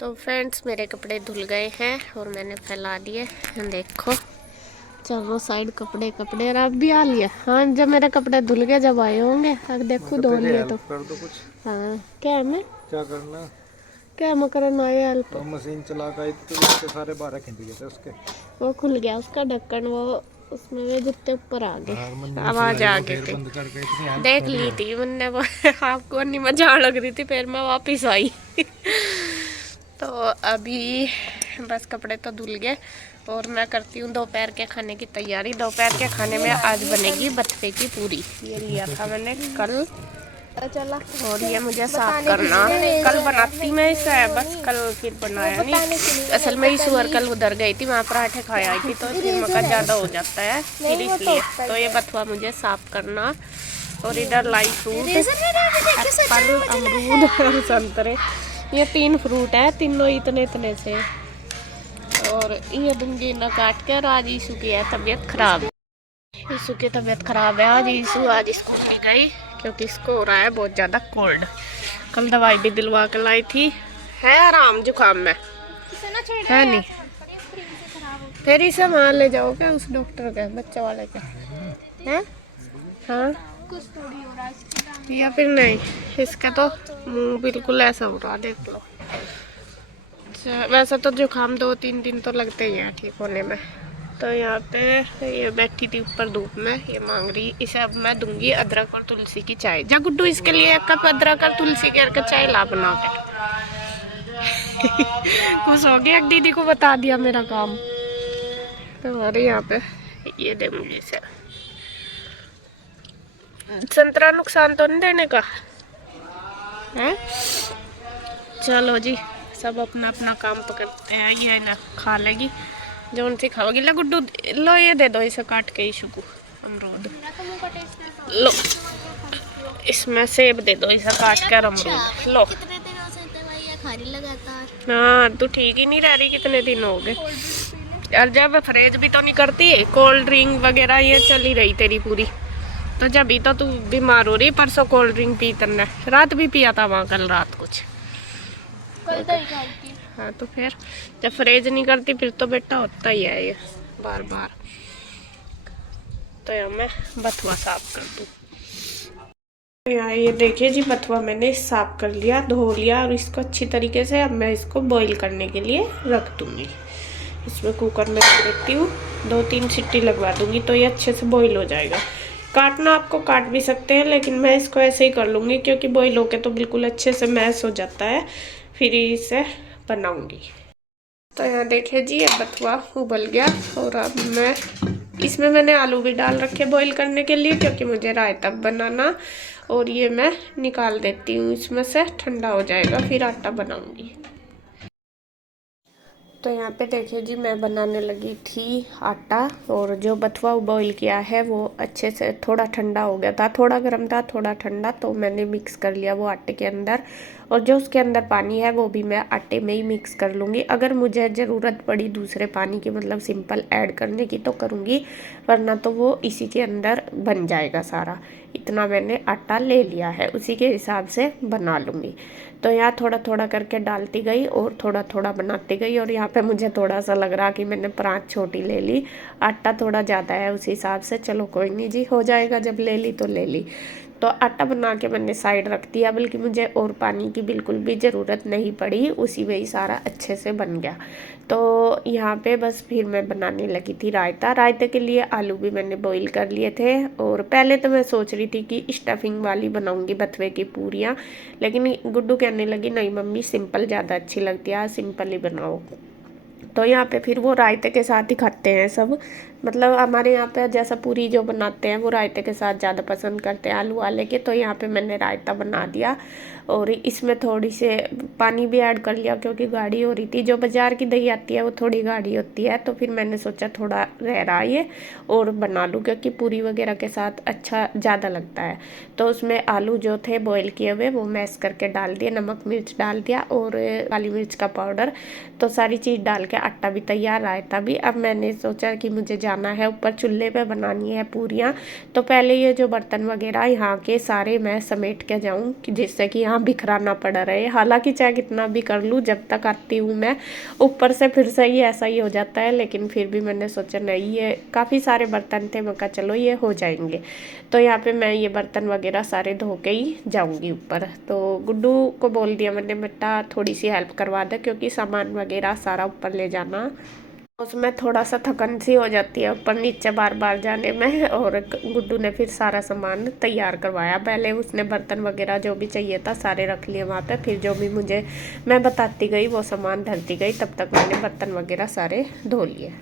तो फ्रेंड्स मेरे कपड़े धुल गए हैं और मैंने फैला दिए। देखो चलो साइड कपड़े कपड़े और आप भी आ लिया। हाँ जब मेरे कपड़े धुल गए जब आए होंगे अब देखो धो लिए तो कर दो कुछ। हाँ क्या है मैं क्या करना? क्या मकरन आए हेल्प। तो मशीन चला कर तो उसके सारे 12 खींच गए थे उसके। वो खुल गया उसका ढक्कन, वो उसमें वे जितने ऊपर आ गए, आवाज चलाई आ वो गई फिर थी। बंद करके इतनी हेल्प देख करी ली है। थी मैंने वो आपको नहीं मजा लग रही थी फिर मैं वापिस आई तो अभी बस कपड़े तो धुल गए और मैं करती हूँ दोपहर के खाने की तैयारी। दोपहर के खाने में आज बनेगी बथुए की पूरी। ये लिया था मैंने कल चला और ये मुझे साफ करना। कल बनाती मैं इसे, बस कल फिर बनाया नहीं। असल में ईश्वर कल उधर गई थी, वहाँ पराठे खाए आई थी तो फिर मक्का ज़्यादा हो जाता है फिर इसलिए। तो ये बथुआ मुझे साफ करना। और इधर लाई फ्रूट, एप्पल, अमरूद और संतरे, ये 3 फ्रूट है, तीनों इतने इतने से। और ये दूंगी ना काट के। और आज ईशु की है तबीयत खराब। ईशु की तबीयत खराब है आज। ईशु आज स्कूल नहीं गई क्योंकि इसको हो रहा है बहुत ज़्यादा कोल्ड। कल दवाई भी दिलवा के लाई थी। है आराम जुकाम में है नहीं। फिर इसे वहाँ ले जाओ क्या उस डॉक्टर के बच्चे वाले के हैं? हाँ या फिर नहीं। इसका तो मुंह बिल्कुल ऐसा हो रहा देख लो। वैसे तो जुकाम 2-3 दिन तो लगते ही हैं ठीक होने में। तो यहाँ पे ये बैठी थी ऊपर धूप में, ये मांग रही। इसे अब मैं दूंगी अदरक और तुलसी की चाय। जा गुड्डू इसके लिए 1 कप अदरक और तुलसी के चाय ला बना के खुश हो गया। दीदी को बता दिया मेरा काम। तो हमारे यहाँ पे ये दे मुझे से संतरा नुकसान तो नहीं देने का है। चलो जी सब अपना अपना काम पकड़ते हैं। ये ना खा लेगी जो उनसे खाओगी। लो गुड्डू लो ये दे दो इसे काट के ईशु को अमरूद। लो इसमें सेब दे दो इसे काट कर अमरूद। लो हाँ तू ठीक ही नहीं रह रही, कितने दिन हो गए। और जब फ्रिज भी तो नहीं करती, कोल्ड ड्रिंक वगैरह ये चली रही तेरी पूरी। तो जब भी तो तू बीमार हो रही। परसों कोल्ड ड्रिंक पी तन्ने, रात भी पिया था वहाँ कल रात कुछ। हाँ तो फिर जब फ्रिज नहीं करती फिर तो बेटा होता ही है ये बार बार। तो यार मैं बथुआ साफ कर दूँ। यहाँ ये देखिए जी बथुआ मैंने साफ कर लिया, धो लिया और इसको अच्छी तरीके से अब मैं इसको बॉईल करने के लिए रख दूँगी। इसमें कुकर में रख देती हूँ, 2-3 सीटी लगवा दूँगी तो ये अच्छे से बॉईल हो जाएगा। काटना आपको काट भी सकते हैं लेकिन मैं इसको ऐसे ही कर लूँगी क्योंकि बॉईल होके तो बिल्कुल अच्छे से मैश हो जाता है। फिर इसे बनाऊँगी। तो यहाँ देखिए जी ये बथुआ उबल गया और अब मैं इसमें मैंने आलू भी डाल रखे बॉईल करने के लिए क्योंकि मुझे रायता बनाना। और ये मैं निकाल देती हूँ इसमें से, ठंडा हो जाएगा फिर आटा बनाऊंगी। तो यहाँ पे देखिए जी मैं बनाने लगी थी आटा। और जो बथुआ बॉईल किया है वो अच्छे से थोड़ा ठंडा हो गया था, थोड़ा गर्म था थोड़ा ठंडा, तो मैंने मिक्स कर लिया वो आटे के अंदर। और जो उसके अंदर पानी है वो भी मैं आटे में ही मिक्स कर लूँगी। अगर मुझे ज़रूरत पड़ी दूसरे पानी की मतलब सिंपल ऐड करने की तो करूँगी, वरना तो वो इसी के अंदर बन जाएगा सारा। इतना मैंने आटा ले लिया है, उसी के हिसाब से बना लूँगी। तो यहाँ थोड़ा थोड़ा करके डालती गई और थोड़ा थोड़ा बनाती गई। और यहाँ पे मुझे थोड़ा सा लग रहा कि मैंने परात छोटी ले ली, आटा थोड़ा ज़्यादा है उस हिसाब से। चलो कोई नहीं जी, हो जाएगा, जब ले ली तो ले ली। तो आटा बना के मैंने साइड रख दिया, बल्कि मुझे और पानी की बिल्कुल भी ज़रूरत नहीं पड़ी, उसी में ही सारा अच्छे से बन गया। तो यहाँ पे बस फिर मैं बनाने लगी थी रायता। रायते के लिए आलू भी मैंने बॉईल कर लिए थे। और पहले तो मैं सोच रही थी कि स्टफिंग वाली बनाऊंगी बथुए की पूरियाँ, लेकिन गुड्डू कहने लगी नहीं मम्मी सिंपल ज़्यादा अच्छी लगती है, सिंपल ही बनाओ। तो यहाँ पे फिर वो रायते के साथ ही खाते हैं सब। मतलब हमारे यहाँ पे जैसा पूरी जो बनाते हैं वो रायते के साथ ज़्यादा पसंद करते हैं आलू वाले के। तो यहाँ पे मैंने रायता बना दिया और इसमें थोड़ी से पानी भी ऐड कर लिया क्योंकि गाढ़ी हो रही थी। जो बाज़ार की दही आती है वो थोड़ी गाढ़ी होती है, तो फिर मैंने सोचा थोड़ा रह रहा ये और बना लूँ क्योंकि पूरी वगैरह के साथ अच्छा ज़्यादा लगता है। तो उसमें आलू जो थे बॉईल किए हुए वो मैश करके डाल दिए, नमक मिर्च डाल दिया और काली मिर्च का पाउडर। तो सारी चीज़ डाल के आटा भी तैयार, रायता भी। अब मैंने सोचा कि मुझे जाना है ऊपर, चूल्हे पे बनानी है पूरियाँ। तो पहले ये जो बर्तन वगैरह यहाँ के सारे मैं समेट के जाऊँ कि जिससे कि यहाँ बिखरा ना पड़ा रहे। हालांकि चाहे कितना भी कर लूँ, जब तक आती हूँ मैं ऊपर से फिर से ही ऐसा ही हो जाता है। लेकिन फिर भी मैंने सोचा नहीं, ये काफ़ी सारे बर्तन थे, मैं कहा चलो ये हो जाएंगे। तो यहाँ पे मैं ये बर्तन वगैरह सारे धो के ही जाऊँगी ऊपर। तो गुड्डू को बोल दिया मैंने, बेटा थोड़ी सी हेल्प करवा दे, क्योंकि सामान वगैरह सारा ऊपर ले जाना, उसमें थोड़ा सा थकन सी हो जाती है ऊपर नीचे बार बार जाने में। और गुड्डू ने फिर सारा सामान तैयार करवाया। पहले उसने बर्तन वगैरह जो भी चाहिए था सारे रख लिए वहाँ पे, फिर जो भी मुझे मैं बताती गई वो सामान धरती गई, तब तक मैंने बर्तन वगैरह सारे धो लिए।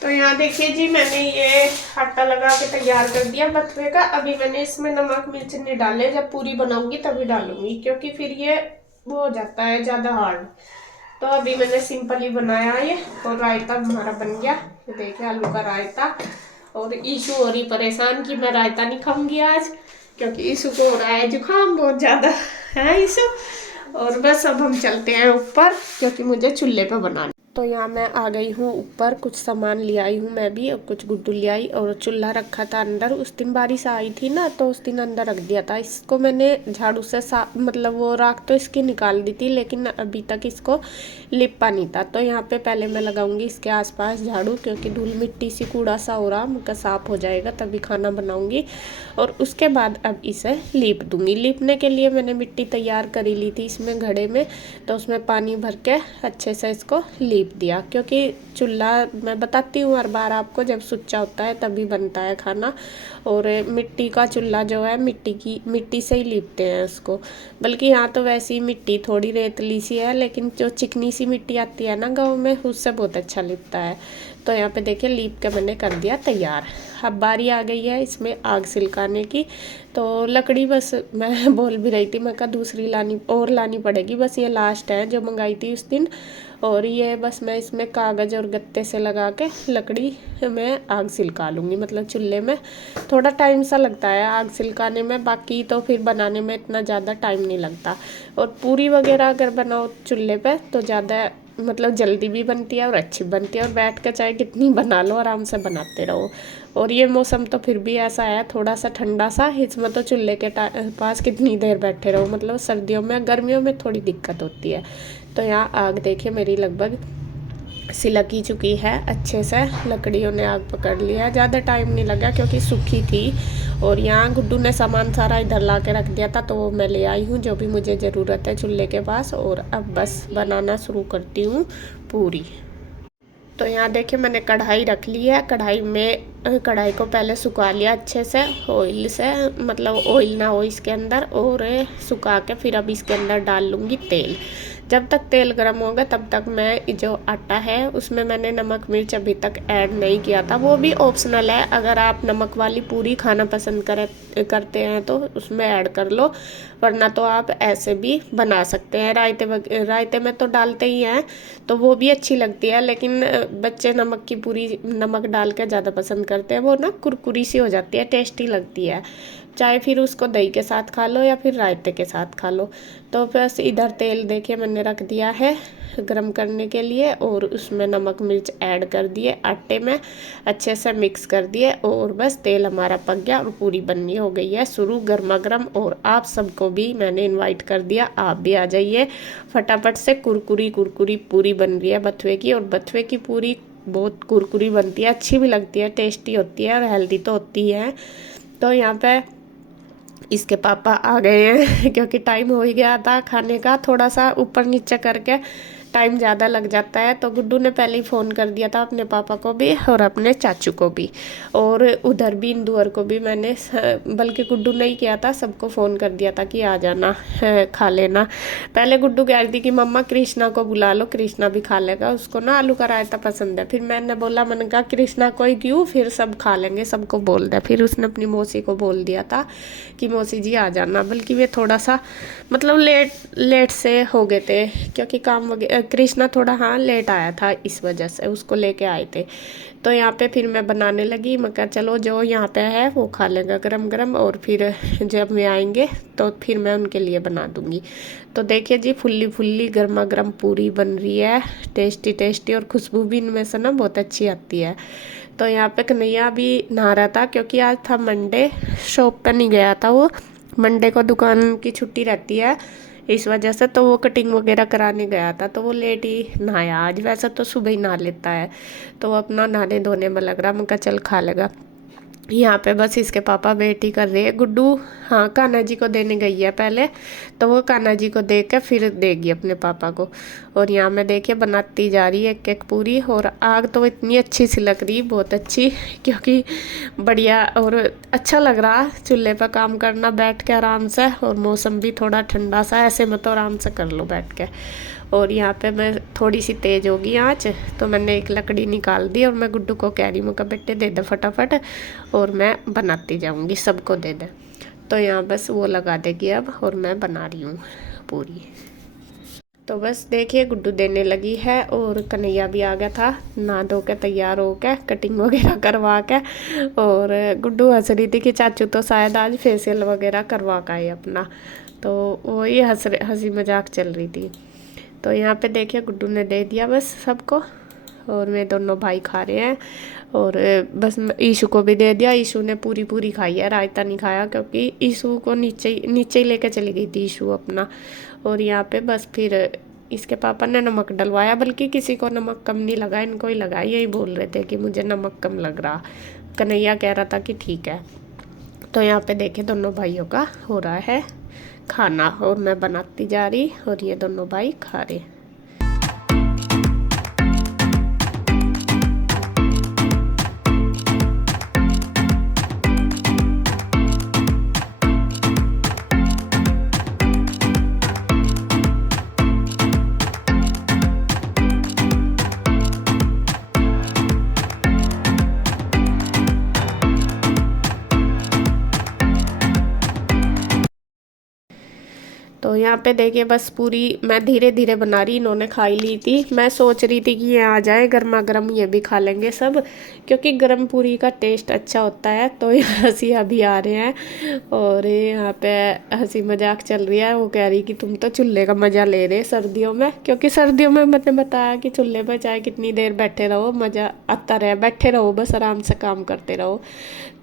तो यहाँ देखिए जी, मैंने ये आटा लगा के तैयार कर दिया बथुए का। अभी मैंने इसमें नमक मिर्च नहीं डाले, जब पूरी बनाऊंगी तभी डालूंगी, क्योंकि फिर ये वो हो जाता है ज़्यादा हार्ड। तो अभी मैंने सिंपल ही बनाया ये। और रायता हमारा बन गया, ये देखिए आलू का रायता। और ईशू हो रही परेशान कि मैं रायता नहीं खाऊंगी आज, क्योंकि ईशू को हो रहा है जुकाम बहुत ज़्यादा है ईशू। और बस अब हम चलते हैं ऊपर, क्योंकि मुझे चूल्हे पे बनाना। तो यहाँ मैं आ गई हूँ ऊपर, कुछ सामान ले आई हूँ मैं भी और कुछ गुड्डू ले आई। और चूल्हा रखा था अंदर, उस दिन बारिश आई थी ना, तो उस दिन अंदर रख दिया था। इसको मैंने झाड़ू से मतलब वो राख तो इसकी निकाल दी थी, लेकिन अभी तक इसको लिपा नहीं था। तो यहाँ पे पहले मैं लगाऊंगी इसके आसपास झाड़ू, क्योंकि धूल मिट्टी सी कूड़ा सा हो रहा, मुझका साफ हो जाएगा तभी खाना बनाऊंगी। और उसके बाद अब इसे लीप दूंगी। लीपने के लिए मैंने मिट्टी तैयार करी ली थी इसमें घड़े में, तो उसमें पानी भर के अच्छे से इसको लीप दिया। क्योंकि चूल्हा मैं बताती हूँ हर बार आपको, जब सुच्चा होता है तभी बनता है खाना। और मिट्टी का चूल्हा जो है मिट्टी से ही लीपते हैं उसको। बल्कि यहाँ तो वैसी मिट्टी थोड़ी रेतली सी है, लेकिन जो चिकनी सी मिट्टी आती है ना गाँव में, उससे बहुत अच्छा लिपता है। तो यहाँ पे देखिए लीप के मैंने कर दिया तैयार। अब बारी आ गई है इसमें आग सिलकाने की। तो लकड़ी बस मैं बोल भी रही थी, मैं कहा दूसरी लानी पड़ेगी, बस ये लास्ट है जो मंगाई थी उस दिन। और ये बस मैं इसमें कागज़ और गत्ते से लगा के लकड़ी में आग सिलका लूँगी। मतलब चूल्हे में थोड़ा टाइम सा लगता है आग सिलकाने में, बाकी तो फिर बनाने में इतना ज़्यादा टाइम नहीं लगता। और पूरी वगैरह अगर बनाओ चूल्हे पे तो ज़्यादा मतलब जल्दी भी बनती है और अच्छी बनती है। और बैठ कर चाहे कितनी बना लो, आराम से बनाते रहो। और ये मौसम तो फिर भी ऐसा है थोड़ा सा ठंडा सा, इसमें तो चूल्हे के पास कितनी देर बैठे रहो। मतलब सर्दियों में गर्मियों में थोड़ी दिक्कत होती है। तो यहाँ आग देखिए मेरी लगभग सिलक ही चुकी है अच्छे से, लकड़ियों ने आग पकड़ लिया। ज़्यादा टाइम नहीं लगा क्योंकि सूखी थी। और यहाँ गुड्डू ने सामान सारा इधर ला के रख दिया था, तो वो मैं ले आई हूँ जो भी मुझे ज़रूरत है चूल्हे के पास। और अब बस बनाना शुरू करती हूँ पूरी। तो यहाँ देखिए मैंने कढ़ाई रख ली है। कढ़ाई को पहले सुखा लिया अच्छे से ऑयल से, मतलब ऑयल ना हो इसके अंदर। और सुखा के फिर अब इसके अंदर डाल लूँगी तेल। जब तक तेल गर्म होगा तब तक मैं जो आटा है उसमें मैंने नमक मिर्च अभी तक ऐड नहीं किया था, वो भी ऑप्शनल है। अगर आप नमक वाली पूरी खाना पसंद करते हैं तो उसमें ऐड कर लो, वरना तो आप ऐसे भी बना सकते हैं। रायते में तो डालते ही हैं, तो वो भी अच्छी लगती है। लेकिन बच्चे नमक की पूरी नमक डाल के ज़्यादा पसंद करते हैं, वो ना कुरकुरी सी हो जाती है, टेस्टी लगती है। चाहे फिर उसको दही के साथ खा लो या फिर रायते के साथ खा लो। तो बस इधर तेल देखिए मैंने रख दिया है गरम करने के लिए, और उसमें नमक मिर्च ऐड कर दिए, आटे में अच्छे से मिक्स कर दिए। और बस तेल हमारा पक गया और पूरी बननी हो गई है शुरू गर्मा गर्म। और आप सबको भी मैंने इनवाइट कर दिया, आप भी आ जाइए फटाफट से। कुरकुरी पूरी बन रही है बथुए की। और बथुए की पूरी बहुत कुरकुरी बनती है, अच्छी भी लगती है, टेस्टी होती है और हेल्दी तो होती है। तो यहाँ पे इसके पापा आ गए हैं क्योंकि टाइम हो ही गया था खाने का। थोड़ा सा ऊपर नीचे करके टाइम ज़्यादा लग जाता है। तो गुड्डू ने पहले ही फ़ोन कर दिया था अपने पापा को भी और अपने चाचू को भी, और उधर भी इंदुअर को भी मैंने, बल्कि गुड्डू ने ही किया था, सबको फ़ोन कर दिया था कि आ जाना खा लेना। पहले गुड्डू कह रही थी कि मम्मा कृष्णा को बुला लो, कृष्णा भी खा लेगा, उसको ना आलू का रायता पसंद है। फिर मैंने कहा कृष्णा को ही क्यों, फिर सब खा लेंगे, सबको बोल दे। फिर उसने अपनी मौसी को बोल दिया था कि मौसी जी आ जाना। बल्कि वे थोड़ा सा मतलब लेट से हो गए थे, क्योंकि कृष्णा थोड़ा हाँ लेट आया था, इस वजह से उसको लेके आए थे। तो यहाँ पे फिर मैं बनाने लगी। मैं कहा चलो जो यहाँ पे है वो खा लेगा गरम गरम, और फिर जब वे आएंगे तो फिर मैं उनके लिए बना दूँगी। तो देखिए जी, फुल्ली फुल्ली गर्मा गर्म पूरी बन रही है, टेस्टी टेस्टी, और खुशबू भी इनमें से ना बहुत अच्छी आती है। तो यहाँ पे कन्हैया भी नहा रहा था, क्योंकि आज था मंडे, शॉप पे नहीं गया था वो। मंडे को दुकान की छुट्टी रहती है, इस वजह से तो वो कटिंग वगैरह कराने गया था, तो वो लेट ही नहाया आज। वैसे तो सुबह ही नहा लेता है, तो वो अपना नहाने धोने में लग रहा। मैं कहा चल खा लेगा। यहाँ पे बस इसके पापा वेट ही कर रहे हैं। गुड्डू हाँ कान्हा जी को देने गई है पहले, तो वो कान्हा जी को दे के फिर देगी अपने पापा को। और यहाँ मैं देखिए बनाती जा रही है एक एक पूरी, और आग तो इतनी अच्छी सी लग रही, बहुत अच्छी, क्योंकि बढ़िया और अच्छा लग रहा चूल्हे पर काम करना बैठ के आराम से, और मौसम भी थोड़ा ठंडा सा, ऐसे में तो आराम से कर लो बैठ के। और यहाँ पे मैं थोड़ी सी तेज़ होगी आँच, तो मैंने एक लकड़ी निकाल दी, और मैं गुड्डू को कह रही हूँ कि बेटे दे दे फटाफट, और मैं बनाती जाऊँगी, सबको दे दे। तो यहाँ बस वो लगा देगी अब, और मैं बना रही हूँ पूरी। तो बस देखिए गुड्डू देने लगी है, और कन्हैया भी आ गया था नहा धो के तैयार हो के, कटिंग वगैरह करवा के। और गुड्डू हंस रही थी कि चाचू तो शायद आज फेशियल वगैरह करवा का है अपना, तो वही हंसी मजाक चल रही थी। तो यहाँ पे देखिए गुड्डू ने दे दिया बस सबको, और वे दोनों भाई खा रहे हैं। और बस ईशू को भी दे दिया। ईशू ने पूरी पूरी खाई है, रायता नहीं खाया, क्योंकि ईशू को नीचे ही लेके चली गई थी ईशू अपना। और यहाँ पे बस फिर इसके पापा ने नमक डलवाया, बल्कि किसी को नमक कम नहीं लगा, इनको ही लगा। यही बोल रहे थे कि मुझे नमक कम लग रहा, कन्हैया कह रहा था कि ठीक है। तो यहाँ पे देखे दोनों भाइयों का हो रहा है खाना, और मैं बनाती जा रही, और ये दोनों भाई खा रहे। तो यहाँ पे देखिए बस पूरी मैं धीरे धीरे बना रही, इन्होंने खाई ली थी। मैं सोच रही थी कि ये आ जाए गर्मा गर्म, ये भी खा लेंगे सब, क्योंकि गर्म पूरी का टेस्ट अच्छा होता है। तो ये हंसी अभी आ रहे हैं, और यहाँ पे हंसी मजाक चल रही है। वो कह रही कि तुम तो चूल्हे का मज़ा ले रहे सर्दियों में, क्योंकि सर्दियों में मैंने बताया कि चूल्हे पर चाहे कितनी देर बैठे रहो मज़ा आता रहे, बैठे रहो बस आराम से काम करते रहो।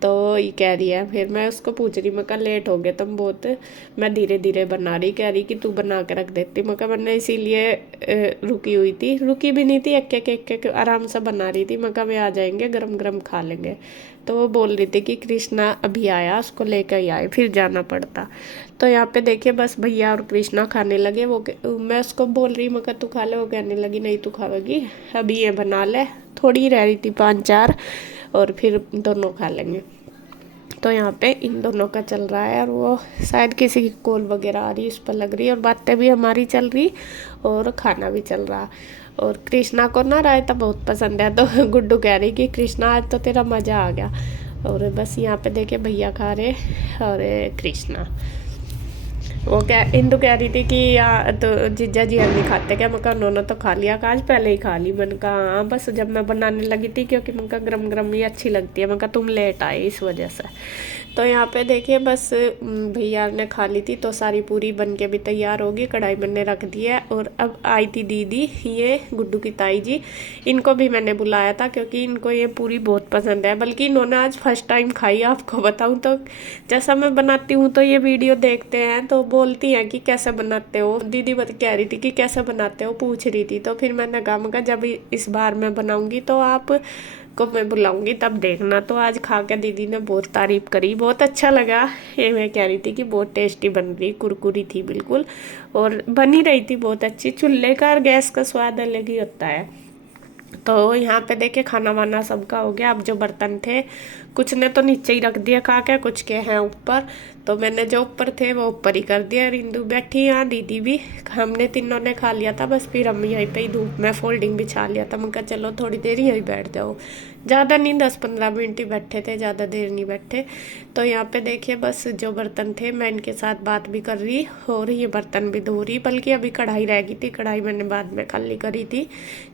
तो ये कह रही है, फिर मैं उसको पूछ रही, मैं कहा लेट हो गए तुम बहुत, मैं धीरे धीरे बना रही। कह रही कि तू बना के रख देती। मैं कहा मैंने इसीलिए रुकी हुई थी, रुकी भी नहीं थी, एक आराम से बना रही थी। मैं कहा वे आ जाएंगे गरम गरम खा लेंगे। तो वो बोल रही थी कि कृष्णा अभी आया, उसको लेकर ही आए, फिर जाना पड़ता। तो यहाँ पे देखिए बस भैया और कृष्णा खाने लगे। मैं उसको बोल रही, मैं कहा तू खा ले, वो कहने लगी नहीं तू खाएगी, अभी ये बना ले, थोड़ी रह रही थी 5-4, और फिर दोनों खा लेंगे। तो यहाँ पे इन दोनों का चल रहा है, और वो शायद किसी की कॉल वगैरह आ रही है, उस पर लग रही है, और बातें भी हमारी चल रही, और खाना भी चल रहा। और कृष्णा को ना रायता बहुत पसंद है, तो गुड्डू कह रही कि कृष्णा आज तो तेरा मज़ा आ गया। और बस यहाँ पे देखे भैया खा रहे, और कृष्णा वो इंदु कह रही थी कि या तो जीजा जी हम नहीं खाते क्या। मैं कहा उन्होंने तो खा लिया, आज पहले ही खा ली। मैंने कहा हाँ बस जब मैं बनाने लगी थी, क्योंकि मैं कहा गरम गरम ही अच्छी लगती है, मैं कहा तुम लेट आए इस वजह से। तो यहाँ पे देखिए बस भैया ने खा ली थी, तो सारी पूरी बन के भी तैयार होगी, कढ़ाई मैंने रख दी है। और अब आई थी दीदी, ये गुड्डू की ताई जी, इनको भी मैंने बुलाया था, क्योंकि इनको ये पूरी बहुत पसंद है। बल्कि इन्होंने आज फर्स्ट टाइम खाई, आपको बताऊँ तो। जैसा मैं बनाती हूँ तो ये वीडियो देखते हैं तो बोलती हैं कि कैसे बनाते हो। दीदी कह रही थी कि कैसे बनाते हो, पूछ रही थी। तो फिर मैंने कहा जब इस बार मैं बनाऊंगी तो आप को मैं बुलाऊंगी, तब देखना। तो आज खा के दीदी ने बहुत तारीफ करी, बहुत अच्छा लगा। ये मैं कह रही थी कि बहुत टेस्टी बन रही, कुरकुरी थी बिल्कुल, और बनी रही थी बहुत अच्छी। चूल्हे का और गैस का स्वाद अलग ही होता है। तो यहाँ पे देखे खाना वाना सबका हो गया। अब जो बर्तन थे कुछ ने तो नीचे ही रख दिया खा के, कुछ के हैं ऊपर। तो मैंने जो ऊपर थे वो ऊपर ही कर दिया। रिंदु बैठी यहाँ, दीदी भी, हमने तीनों ने खा लिया था बस। फिर हम यहीं पे ही धूप में फोल्डिंग बिछा लिया था। मैं कहा चलो थोड़ी देर यहीं बैठ जाओ, ज़्यादा नहीं 10-15 मिनट ही बैठे थे, ज़्यादा देर नहीं बैठे। तो यहाँ पे देखिए बस जो बर्तन थे मैं इनके साथ बात भी कर रही और ये बर्तन भी धो रही। बल्कि अभी कढ़ाई रह गई थी, कढ़ाई मैंने बाद में खाली करी थी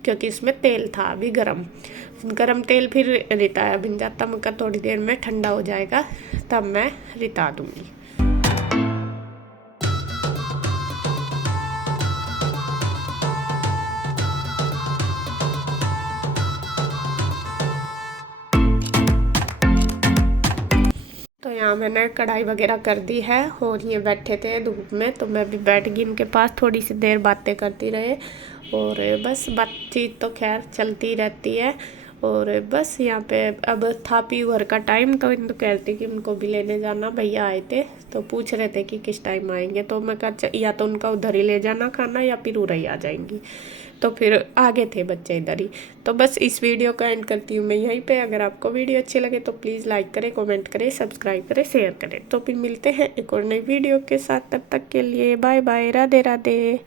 क्योंकि इसमें तेल था अभी गरम तेल। फिर रिताया बिन जाता, मैं कहा थोड़ी देर में ठंडा हो जाएगा तब मैं रिता दूंगी। तो यहाँ मैंने कढ़ाई वगैरह कर दी है और ये बैठे थे धूप में, तो मैं भी बैठ गई इनके पास, थोड़ी सी देर बातें करती रहे। और बस बातचीत तो खैर चलती रहती है। और बस यहाँ पे अब था पीवर का टाइम, तो इन तो कहती कि उनको भी लेने जाना। भैया आए थे तो पूछ रहे थे कि किस टाइम आएंगे, तो मैं कहा या तो उनका उधर ही ले जाना खाना या फिर उधर ही आ जाएंगी। तो फिर आगे थे बच्चे इधर ही। तो बस इस वीडियो का एंड करती हूँ मैं यहीं पे। अगर आपको वीडियो अच्छी लगे तो प्लीज़ लाइक करें, कमेंट करें, सब्सक्राइब करें, शेयर करें। तो फिर मिलते हैं एक और नई वीडियो के साथ, तब तक के लिए बाय बाय, राधे राधे।